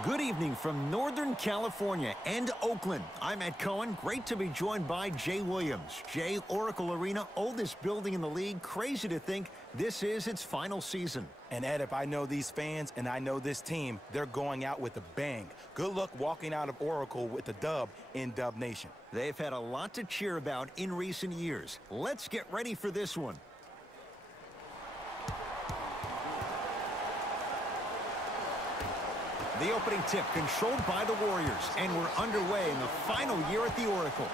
Good evening from Northern California and Oakland. I'm Ed Cohen. Great to be joined by Jay Williams. Jay, Oracle Arena, oldest building in the league. Crazy to think this is its final season. And Ed, if I know these fans and I know this team, they're going out with a bang. Good luck walking out of Oracle with a dub in Dub Nation. They've had a lot to cheer about in recent years. Let's get ready for this one. The opening tip controlled by the Warriors, and we're underway in the final year at the Oracle.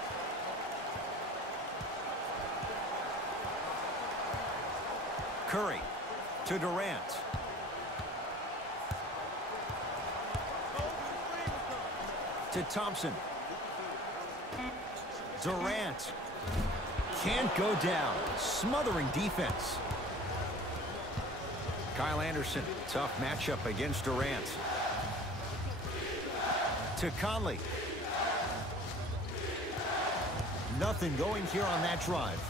Curry to Durant. To Thompson. Durant. Can't go down. Smothering defense. Kyle Anderson. Tough matchup against Durant. To Conley. Nothing going here on that drive.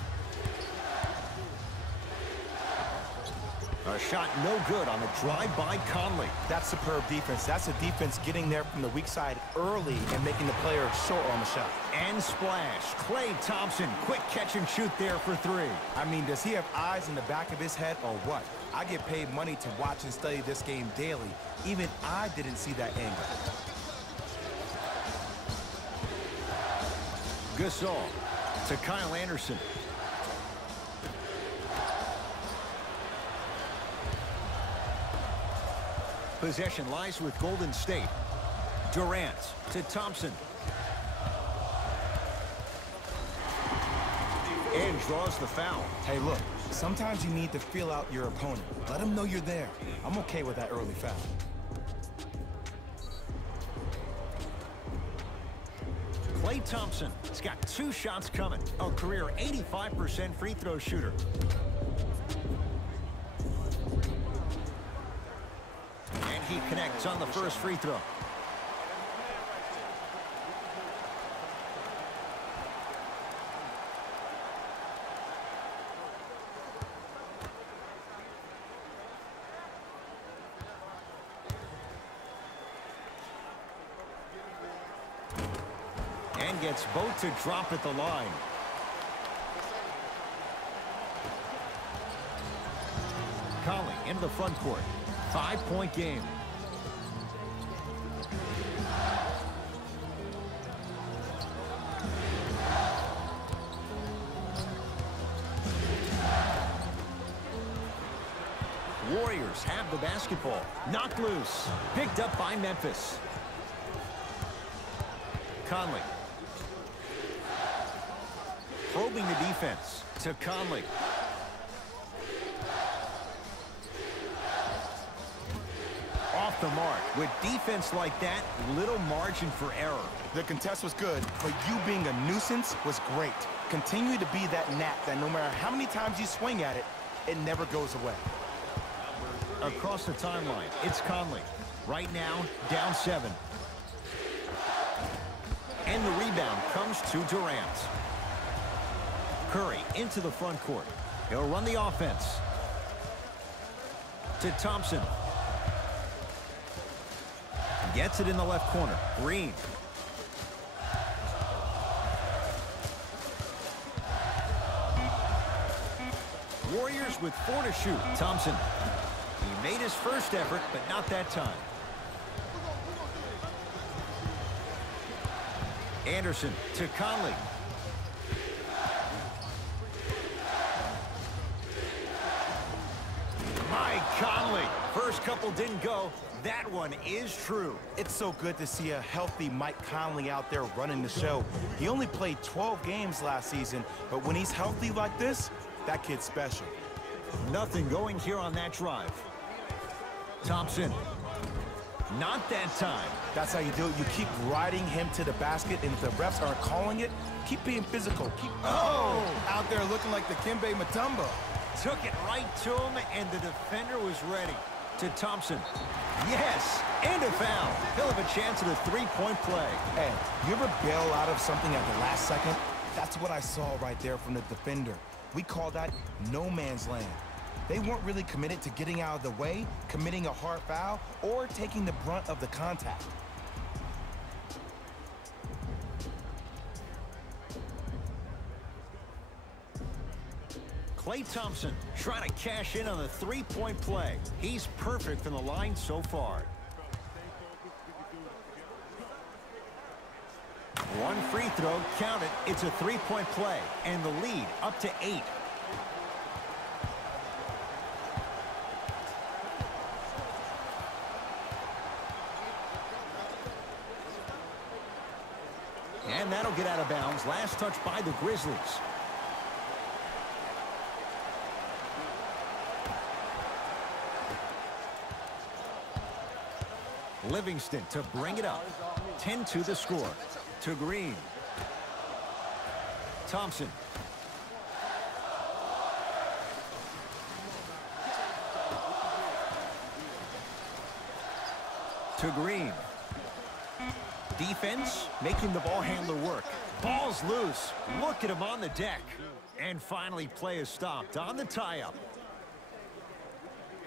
A shot no good on the drive by Conley. That's superb defense. That's a defense getting there from the weak side early and making the player short on the shot. And splash. Klay Thompson. Quick catch and shoot there for three. I mean, does he have eyes in the back of his head or what? I get paid money to watch and study this game daily. Even I didn't see that angle. Gasol to Kyle Anderson. Possession lies with Golden State. Durant to Thompson. And draws the foul. Hey, look, sometimes you need to feel out your opponent. Let them know you're there. I'm okay with that early foul. Klay Thompson has got 2 shots coming. A career 85% free throw shooter. And he connects on the first free throw. And gets both to drop at the line. Conley into the front court. 5-point game. Warriors have the basketball. Knocked loose. Picked up by Memphis. Conley. Probing the defense to Conley. Off the mark. With defense like that, little margin for error. The contest was good, but you being a nuisance was great. Continue to be that gnat that no matter how many times you swing at it, it never goes away. Across the timeline, it's Conley. Right now, down 7. And the rebound comes to Durant. Curry into the front court. He'll run the offense. To Thompson. Gets it in the left corner. Green. Warriors with 4 to shoot. Thompson. He made his first effort, but not that time. Anderson to Conley. Mike Conley. First couple didn't go. That one is true. It's so good to see a healthy Mike Conley out there running the show. He only played 12 games last season, but when he's healthy like this, that kid's special. Nothing going here on that drive. Thompson. Not that time. That's how you do it. You keep riding him to the basket, and if the refs aren't calling it, keep being physical. Out there looking like the Kimbe Mutombo. Took it right to him, and the defender was ready. To Thompson. Yes, and a foul. He'll have a chance at a 3-point play. Hey, you ever bail out of something at the last second? That's what I saw right there from the defender. We call that no man's land. They weren't really committed to getting out of the way, committing a hard foul, or taking the brunt of the contact. Klay Thompson trying to cash in on the three-point play. He's perfect from the line so far. One free throw, count it. It's a three-point play, and the lead up to 8. And that'll get out of bounds. Last touch by the Grizzlies. Livingston to bring it up. 10-2 the score. To Green. Thompson. To Green. Defense making the ball handler work. Ball's loose. Look at him on the deck. And finally play is stopped on the tie-up.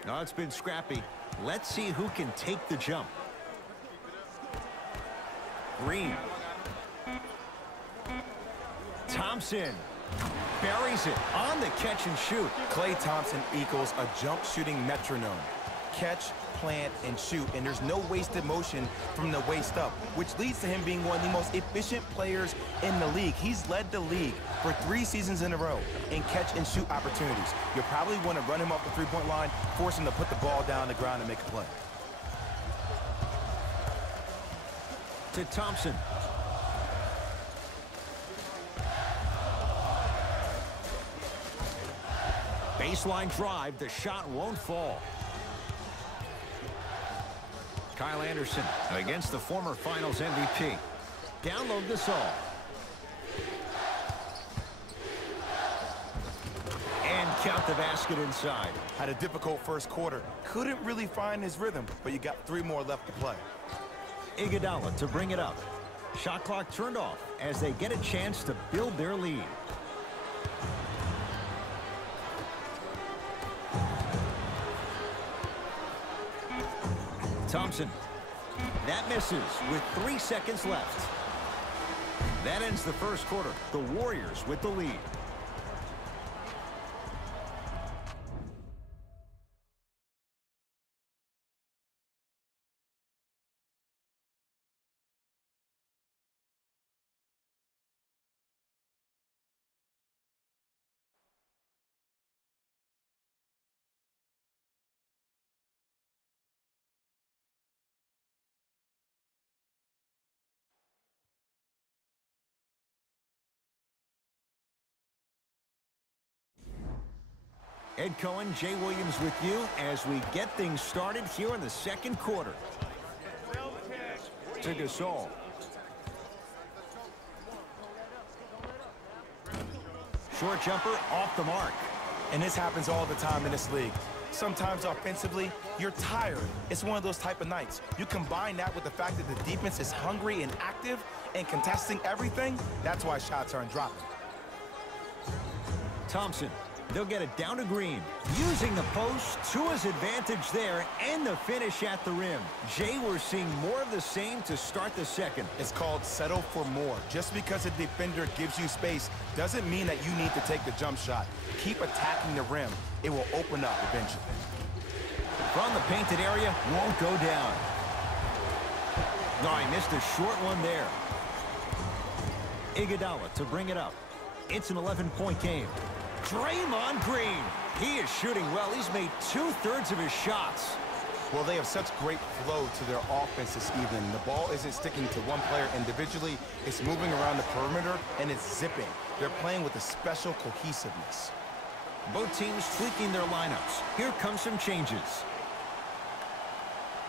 Now it's been scrappy. Let's see who can take the jump. Green. Thompson buries it on the catch and shoot. Klay Thompson equals a jump shooting metronome. Catch, plant, and shoot, and there's no wasted motion from the waist up, which leads to him being one of the most efficient players in the league. He's led the league for 3 seasons in a row in catch and shoot opportunities. You'll probably want to run him off the three-point line, force him to put the ball down on the ground and make a play. To Thompson. Baseline drive, the shot won't fall. Kyle Anderson against the former Finals MVP. Download this all. And count the basket inside. Had a difficult first quarter. Couldn't really find his rhythm, but you got 3 more left to play. Iguodala to bring it up. Shot clock turned off as they get a chance to build their lead. Thompson. That misses with 3 seconds left. That ends the first quarter. The Warriors with the lead. Ed Cohen, Jay Williams with you as we get things started here in the second quarter. To Gasol. Short jumper off the mark. And this happens all the time in this league. Sometimes offensively, you're tired. It's one of those type of nights. You combine that with the fact that the defense is hungry and active and contesting everything, that's why shots aren't dropping. Thompson. They'll get it down to Green. Using the post to his advantage there and the finish at the rim. Jay, we're seeing more of the same to start the second. It's called settle for more. Just because a defender gives you space doesn't mean that you need to take the jump shot. Keep attacking the rim. It will open up eventually. From the painted area, won't go down. No, he missed a short one there. Iguodala to bring it up. It's an 11-point game. Draymond Green. He is shooting well. He's made 2/3 of his shots. Well, they have such great flow to their offense this evening. The ball isn't sticking to one player individually. It's moving around the perimeter, and it's zipping. They're playing with a special cohesiveness. Both teams tweaking their lineups. Here come some changes.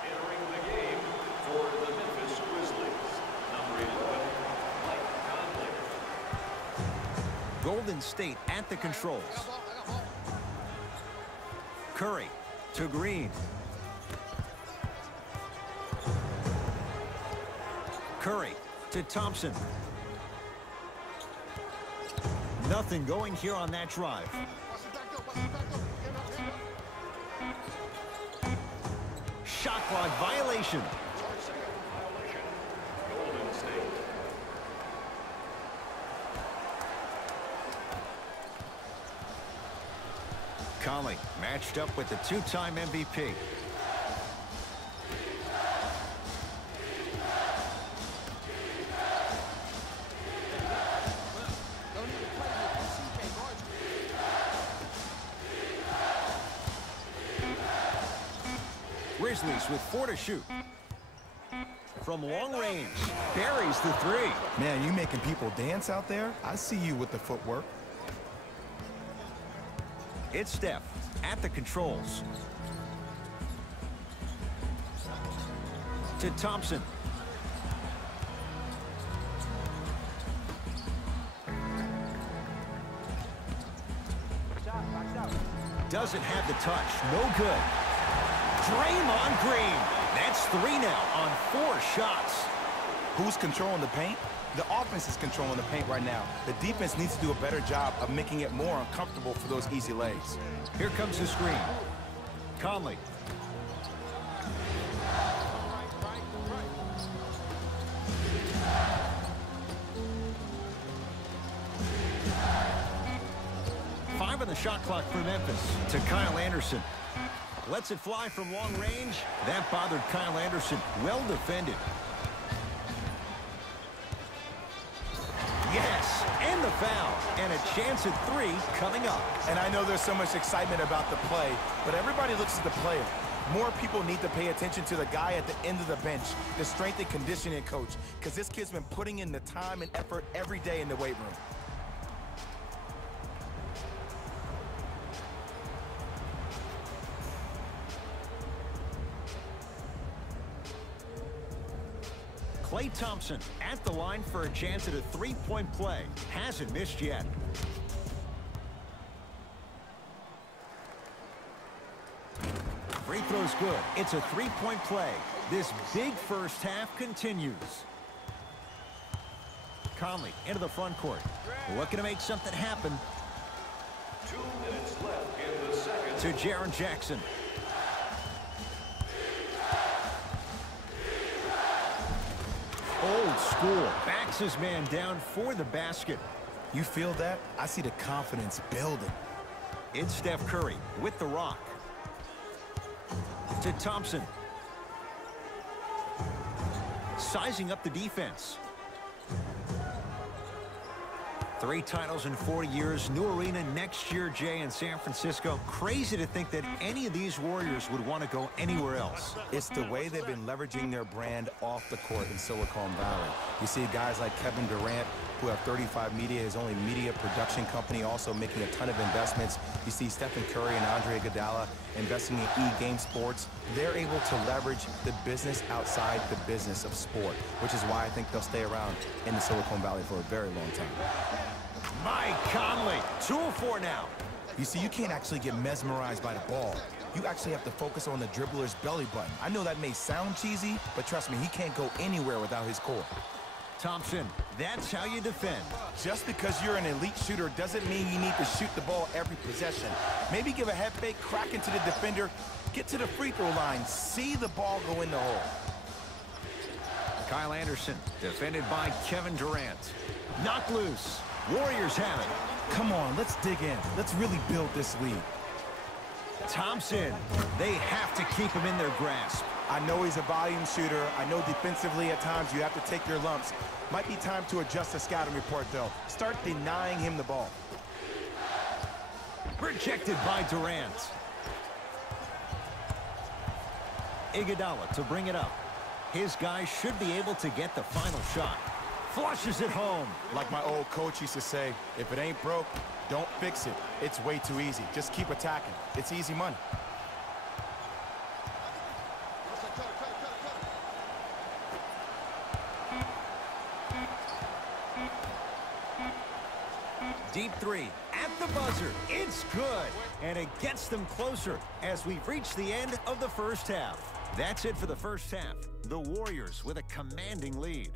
Entering the game for the Memphis Grizzlies, number 11, Mike Conley. Golden State at the controls. Curry to Green. Curry to Thompson. Nothing going here on that drive. shot clock violation. Second violation. Golden State. Conley matched up with the two-time MVP. Grizzlies with 4 to shoot. From long range, buries the 3. Man, you making people dance out there? I see you with the footwork. It's Steph at the controls. To Thompson. Doesn't have the touch. No good. Draymond Green. That's 3 now on 4 shots. Who's controlling the paint? The offense is controlling the paint right now. The defense needs to do a better job of making it more uncomfortable for those easy lays. Here comes the screen. Conley. Five on the shot clock for Memphis. To Kyle Anderson. Lets it fly from long range. That bothered Kyle Anderson. Well defended. Yes, and the foul. And a chance at 3 coming up. And I know there's so much excitement about the play, but everybody looks at the player. More people need to pay attention to the guy at the end of the bench, the strength and conditioning coach, because this kid's been putting in the time and effort every day in the weight room. Klay Thompson at the line for a chance at a 3-point play. Hasn't missed yet. Free throw's good. It's a 3-point play. This big first half continues. Conley into the front court. Looking to make something happen. 2 minutes left in the second. To Jaren Jackson. Old school. Backs his man down for the basket. You feel that? I see the confidence building. It's Steph Curry with the rock. To Thompson. Sizing up the defense. 3 titles in 4 years. New arena next year, Jay, in San Francisco. Crazy to think that any of these Warriors would want to go anywhere else. It's the way they've been leveraging their brand off the court in Silicon Valley. You see guys like Kevin Durant, who have 35 Media, his only media production company, also making a ton of investments. You see Stephen Curry and Andre Iguodala investing in E-Game Sports. They're able to leverage the business outside the business of sport, which is why I think they'll stay around in the Silicon Valley for a very long time. Mike Conley, 2 of 4 now. You see, you can't actually get mesmerized by the ball. You actually have to focus on the dribbler's belly button. I know that may sound cheesy, but trust me, he can't go anywhere without his core. Thompson, that's how you defend. Just because you're an elite shooter doesn't mean you need to shoot the ball every possession. Maybe give a head fake, crack into the defender, get to the free throw line, see the ball go in the hole. Kyle Anderson, defended by Kevin Durant. Knocked loose. Warriors have it. Come on, let's dig in. Let's really build this lead. Thompson, they have to keep him in their grasp. I know he's a volume shooter. I know defensively at times you have to take your lumps. Might be time to adjust the scouting report, though. Start denying him the ball. Rejected by Durant. Iguodala to bring it up. His guy should be able to get the final shot. Flushes it home. Like my old coach used to say, if it ain't broke, don't fix it. It's way too easy. Just keep attacking. It's easy money. Deep 3 at the buzzer. It's good. And it gets them closer as we've reached the end of the first half. That's it for the first half. The Warriors with a commanding lead.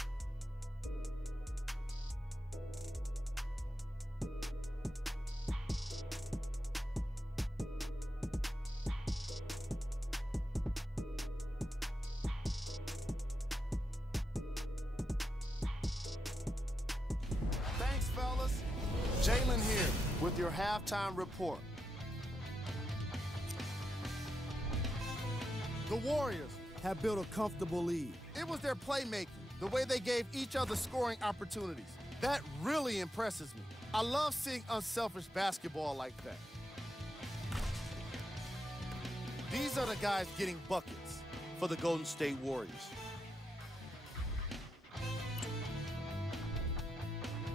Jalen here with your halftime report. The Warriors have built a comfortable lead. It was their playmaking, the way they gave each other scoring opportunities. That really impresses me. I love seeing unselfish basketball like that. These are the guys getting buckets for the Golden State Warriors.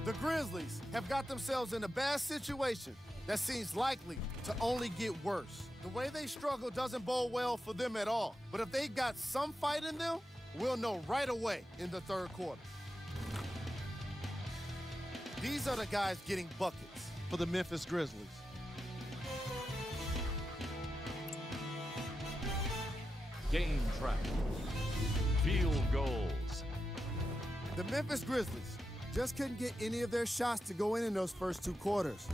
The Grizzlies have got themselves in a bad situation that seems likely to only get worse. The way they struggle doesn't bode well for them at all. But if they've got some fight in them, we'll know right away in the third quarter. These are the guys getting buckets for the Memphis Grizzlies. Game track. Field goals. The Memphis Grizzlies just couldn't get any of their shots to go in those first two quarters.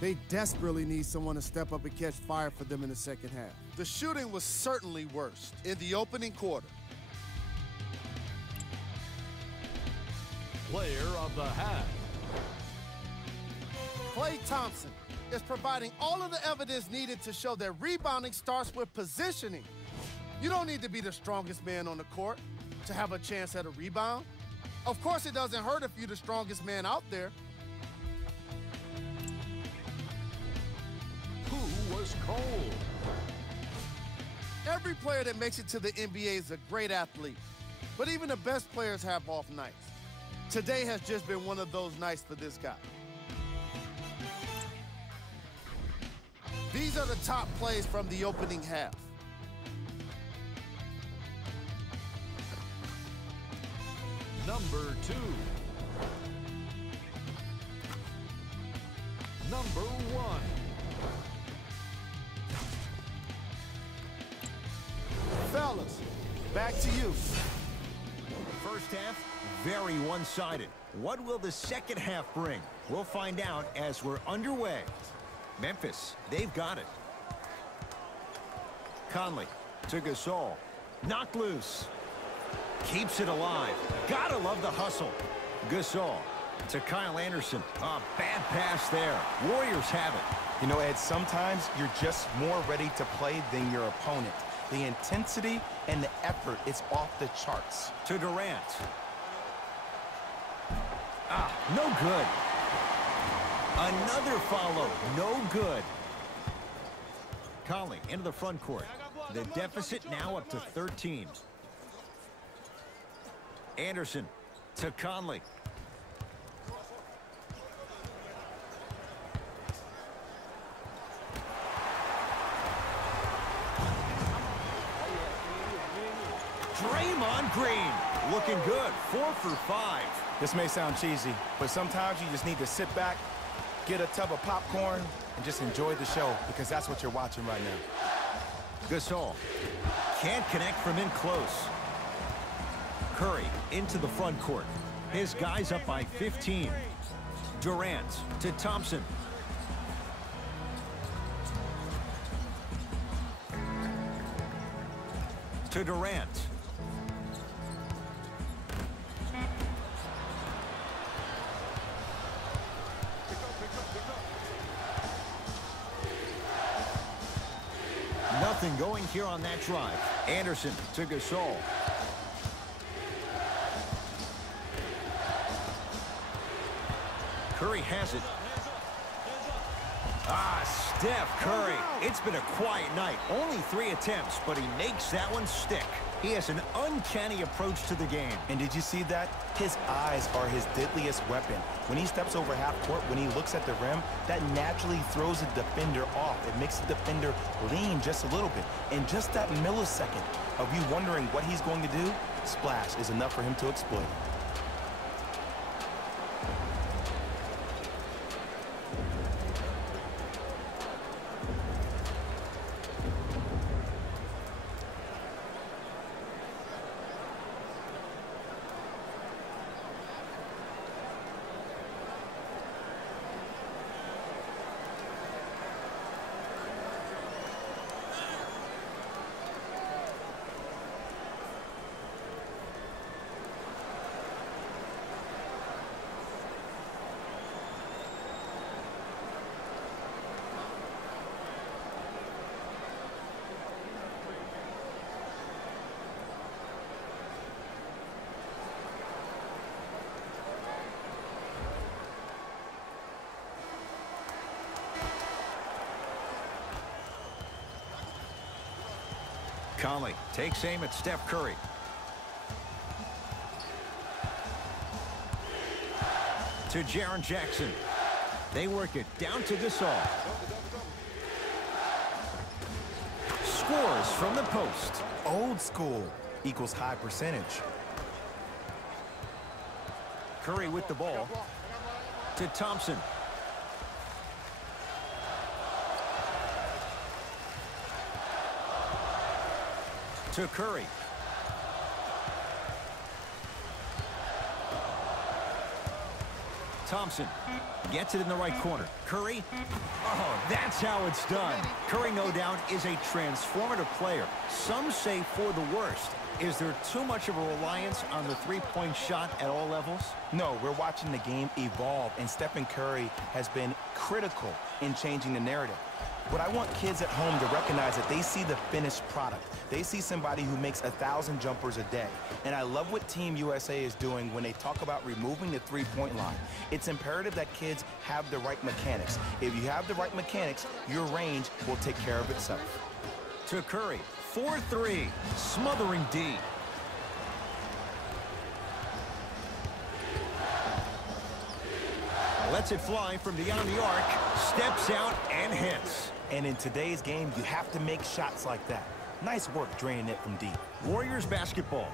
They desperately need someone to step up and catch fire for them in the second half. The shooting was certainly worst in the opening quarter. Player of the half. Klay Thompson is providing all of the evidence needed to show that rebounding starts with positioning. You don't need to be the strongest man on the court to have a chance at a rebound. Of course, it doesn't hurt if you're the strongest man out there. Who was cold? Every player that makes it to the NBA is a great athlete, but even the best players have off nights. Today has just been one of those nights for this guy. These are the top plays from the opening half. Number 2. Number 1. Fellas, back to you. First half, very one-sided. What will the second half bring? We'll find out as we're underway. Memphis, they've got it. Conley to Gasol. Knocked loose. Keeps it alive. Gotta love the hustle. Gasol to Kyle Anderson. Bad pass there. Warriors have it. You know, Ed, sometimes you're just more ready to play than your opponent. The intensity and the effort is off the charts. To Durant. No good. Another follow. No good. Conley into the front court. The deficit now up to 13. Anderson to Conley. Draymond Green looking good. 4 for 5. This may sound cheesy, but sometimes you just need to sit back, get a tub of popcorn, and just enjoy the show, because that's what you're watching right now. Gasol can't connect from in close. Curry into the front court. His guys up by 15. Durant to Thompson. To Durant. Nothing going here on that drive. Anderson to Gasol. Curry has it. Steph Curry. It's been a quiet night. Only 3 attempts, but he makes that one stick. He has an uncanny approach to the game. And did you see that? His eyes are his deadliest weapon. When he steps over half court, when he looks at the rim, that naturally throws the defender off. It makes the defender lean just a little bit. And just that millisecond of you wondering what he's going to do, splash is enough for him to exploit. Conley takes aim at Steph Curry. To Jaren Jackson. They work it down to Gasol. Scores from the post. Old school equals high percentage. Curry with the ball. To Thompson. To Curry. Thompson gets it in the right corner. Curry. Oh, that's how it's done. Curry, no doubt, is a transformative player. Some say for the worst. Is there too much of a reliance on the three-point shot at all levels? No, we're watching the game evolve, and Stephen Curry has been critical in changing the narrative. But I want kids at home to recognize that they see the finished product. They see somebody who makes 1,000 jumpers a day. And I love what Team USA is doing when they talk about removing the three-point line. It's imperative that kids have the right mechanics. If you have the right mechanics, your range will take care of itself. To Curry, 4-3, smothering D. Lets it fly from beyond the arc, steps out and hits. And in today's game, you have to make shots like that. Nice work draining it from deep. Warriors basketball.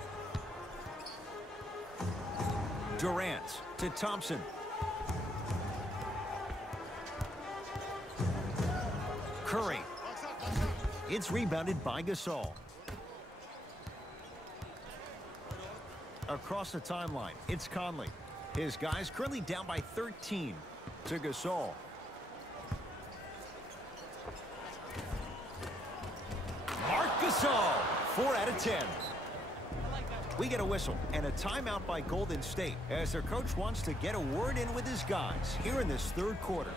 Durant to Thompson. Curry. It's rebounded by Gasol. Across the timeline, it's Conley. His guys currently down by 13 to Gasol. Marc Gasol, 4 out of 10. We get a whistle and a timeout by Golden State as their coach wants to get a word in with his guys here in this third quarter.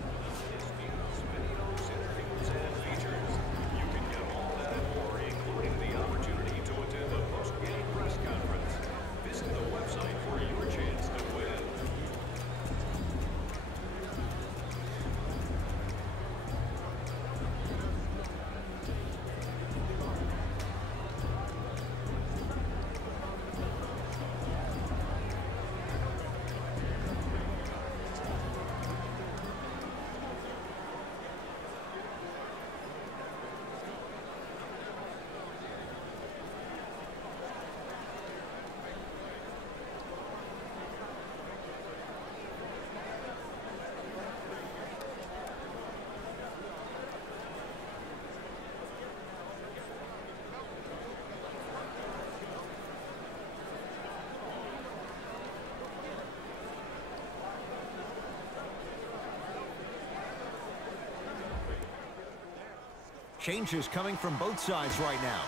Changes coming from both sides right now.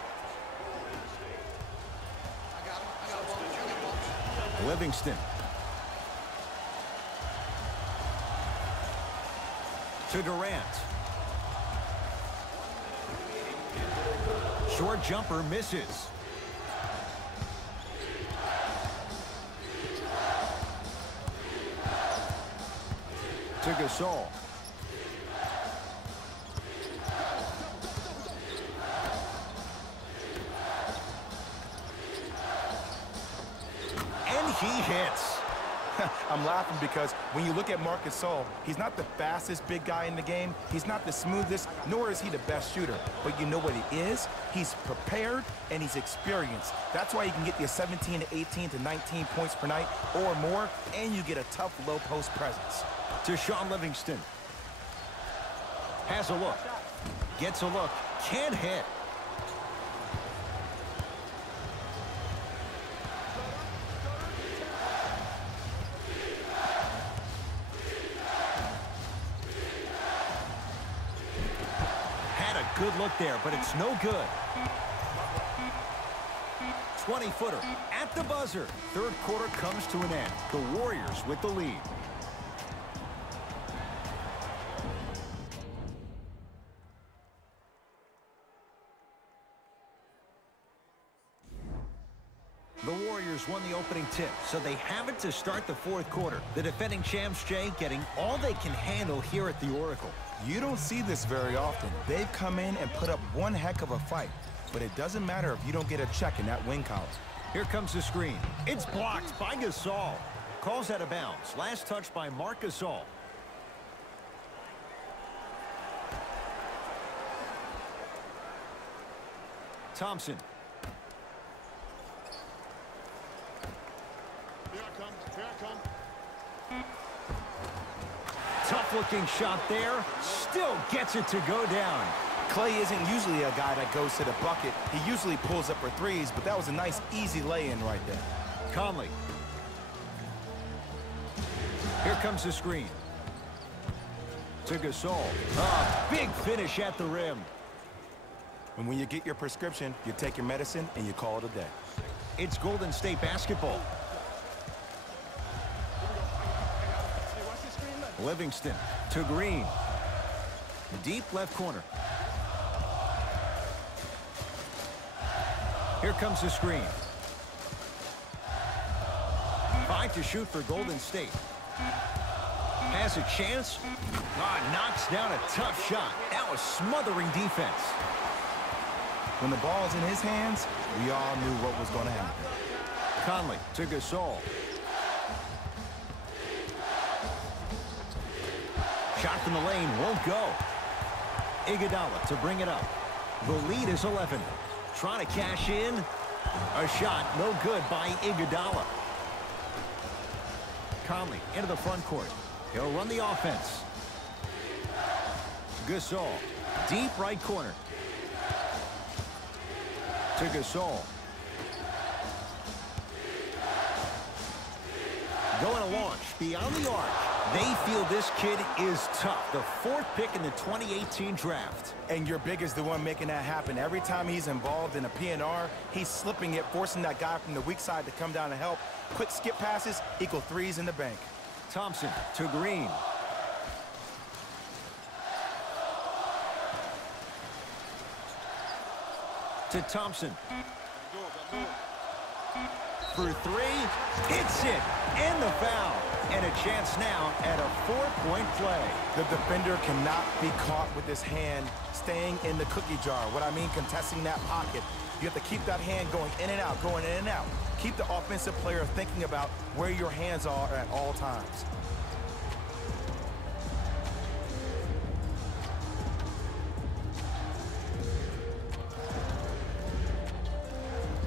Livingston. To Durant. Short jumper misses. To Gasol. He hits. I'm laughing because when you look at Marc Gasol, he's not the fastest big guy in the game. He's not the smoothest, nor is he the best shooter. But you know what he is? He's prepared and he's experienced. That's why you can get you 17 to 18 to 19 points per night or more, and you get a tough low post presence. To Sean Livingston. Has a look. Gets a look. Can't hit. Good look there, but it's no good. 20-footer at the buzzer. Third quarter comes to an end. The Warriors with the lead. The Warriors won the opening tip, so they have it to start the fourth quarter. The defending champs, Jay, getting all they can handle here at the Oracle. You don't see this very often. They've come in and put up one heck of a fight. but it doesn't matter if you don't get a check in that win column. Here comes the screen. It's blocked by Gasol. Calls out of bounds. Last touch by Marc Gasol. Thompson. Here I come. Here I come. Tough-looking shot there. Still gets it to go down. Clay isn't usually a guy that goes to the bucket. He usually pulls up for threes, but that was a nice, easy lay-in right there. Conley. Here comes the screen. To Gasol. A big finish at the rim. And when you get your prescription, you take your medicine and you call it a day. It's Golden State basketball. Livingston to Green. Deep left corner. Here comes the screen. 5 to shoot for Golden State. Has a chance. Knocks down a tough shot. That was smothering defense. When the ball's in his hands, we all knew what was going to happen. Conley to Gasol. Shot from the lane won't go. Iguodala to bring it up. The lead is 11. Trying to cash in. A shot no good by Iguodala. Conley into the front court. He'll run the offense. Gasol. Deep right corner. To Gasol. Going to launch beyond the arc. They feel this kid is tough. The 4th pick in the 2018 draft. And you're big is the one making that happen. Every time he's involved in a PNR, he's slipping it, forcing that guy from the weak side to come down and help. Quick skip passes equal threes in the bank. Thompson to Green. To Thompson. For 3. Hits it. And the foul. And a chance now at a 4-point play. The defender cannot be caught with his hand staying in the cookie jar. What I mean, contesting that pocket. You have to keep that hand going in and out, going in and out. Keep the offensive player thinking about where your hands are at all times.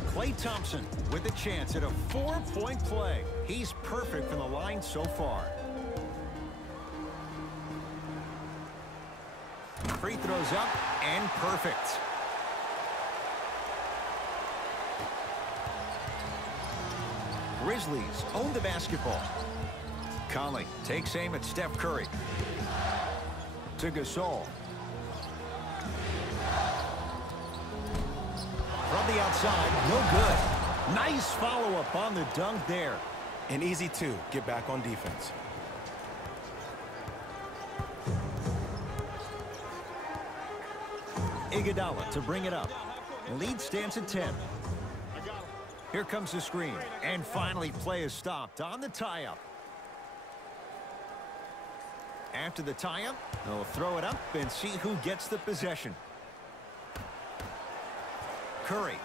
Klay Thompson with a chance at a 4-point play. He's perfect from the line so far. Free throws up and perfect. Grizzlies own the basketball. Conley takes aim at Steph Curry. To Gasol. From the outside, no good. Nice follow-up on the dunk there. And easy, too. Get back on defense. Iguodala to bring it up. Lead stands at 10. Here comes the screen. And finally, play is stopped on the tie-up. After the tie-up, they'll throw it up and see who gets the possession. Curry.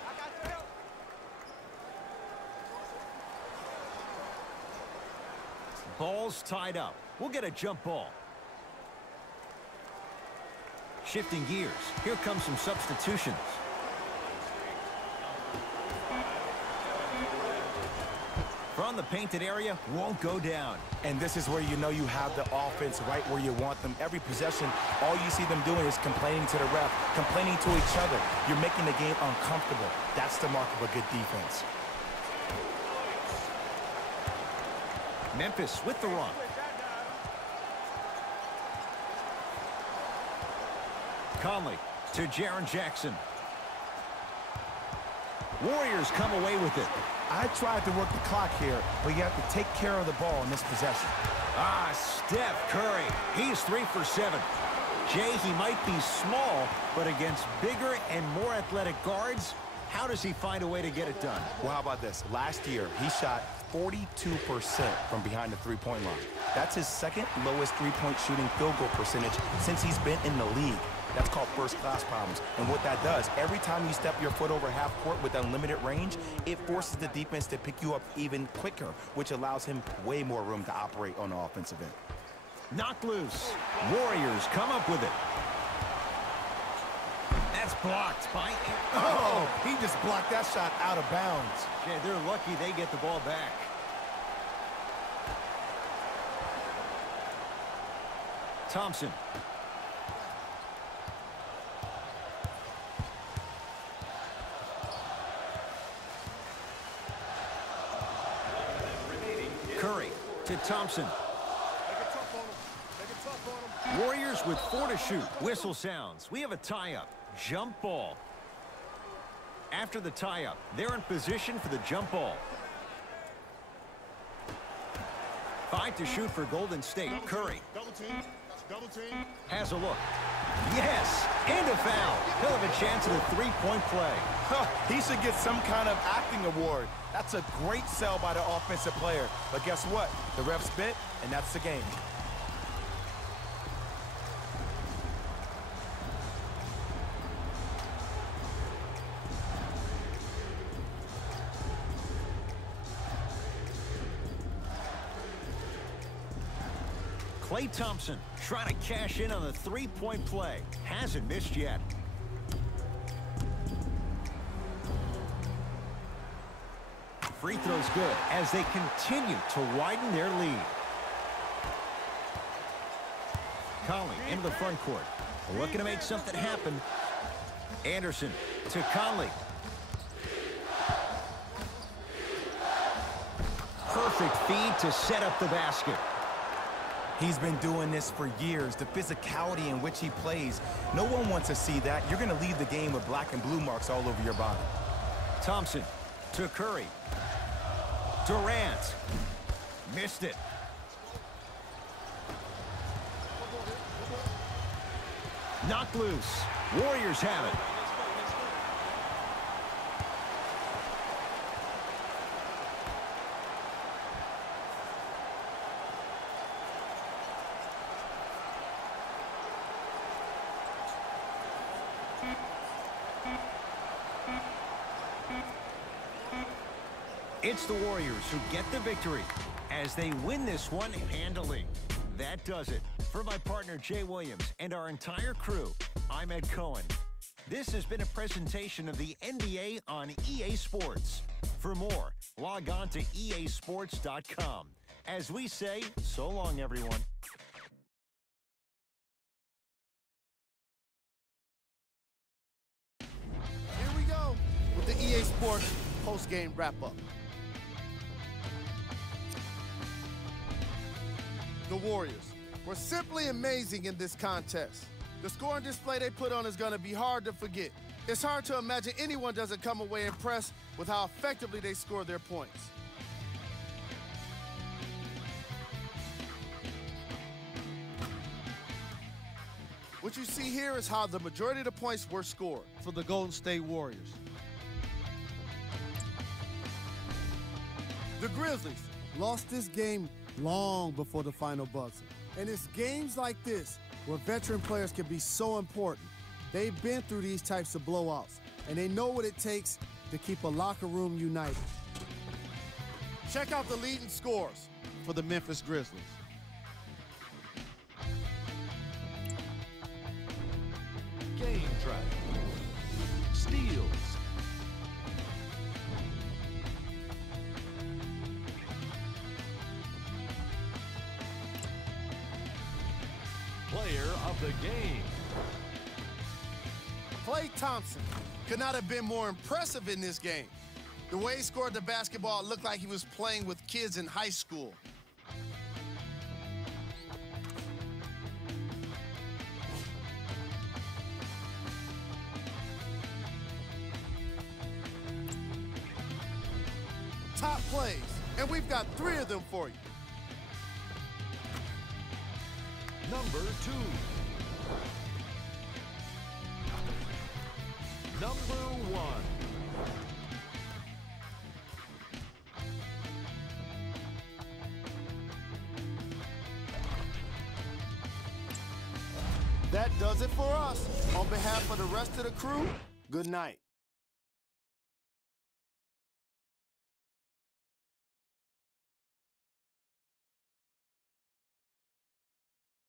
Ball's tied up. We'll get a jump ball. Shifting gears. Here comes some substitutions. From the painted area, won't go down. And this is where you know you have the offense right where you want them. Every possession, all you see them doing is complaining to the ref, complaining to each other. You're making the game uncomfortable. That's the mark of a good defense. Memphis with the run. Conley to Jaren Jackson. Warriors come away with it. I tried to work the clock here, but you have to take care of the ball in this possession. Steph Curry. He's 3 for 7. Jay, he might be small, but against bigger and more athletic guards, how does he find a way to get it done? Well, how about this? Last year, he shot 42% from behind the three-point line. That's his second lowest three-point shooting field goal percentage since he's been in the league. That's called first-class problems. And what that does, every time you step your foot over half court with unlimited range, it forces the defense to pick you up even quicker, which allows him way more room to operate on the offensive end. Knocked loose. Warriors come up with it. That's blocked by... Oh, he just blocked that shot out of bounds. Yeah, they're lucky they get the ball back. Thompson. Curry to Thompson. Warriors with 4 to shoot. Whistle sounds. We have a tie-up. Jump ball. After the tie-up, they're in position for the jump ball. 5 to shoot for Golden State. Curry. Double team. Has a look. Yes! And a foul. He'll have a chance at a three-point play. He should get some kind of acting award. That's a great sell by the offensive player. But guess what? The ref spit, and that's the game. Klay Thompson trying to cash in on the three-point play. Hasn't missed yet. Free throw's good as they continue to widen their lead. Conley into the front court. Looking to make something happen. Anderson to Conley. Perfect feed to set up the basket. He's been doing this for years. The physicality in which he plays, no one wants to see that. You're going to leave the game with black and blue marks all over your body. Thompson to Curry. Durant. Missed it. Knocked loose. Warriors have it. It's the Warriors who get the victory as they win this one handily. That does it. For my partner Jay Williams and our entire crew, I'm Ed Cohen. This has been a presentation of the NBA on EA Sports. For more, log on to easports.com. As we say, so long, everyone. Here we go with the EA Sports post-game wrap-up. The Warriors were simply amazing in this contest. The scoring display they put on is going to be hard to forget. It's hard to imagine anyone doesn't come away impressed with how effectively they score their points. What you see here is how the majority of the points were scored for the Golden State Warriors. The Grizzlies lost this game long before the final buzzer. And it's games like this where veteran players can be so important. They've been through these types of blowouts, and they know what it takes to keep a locker room united. Check out the leading scores for the Memphis Grizzlies. Game track. Steals. Player of the game. Klay Thompson could not have been more impressive in this game. The way he scored the basketball, it looked like he was playing with kids in high school. Top plays, and we've got 3 of them for you. Number 2. Number 1. That does it for us. On behalf of the rest of the crew, good night.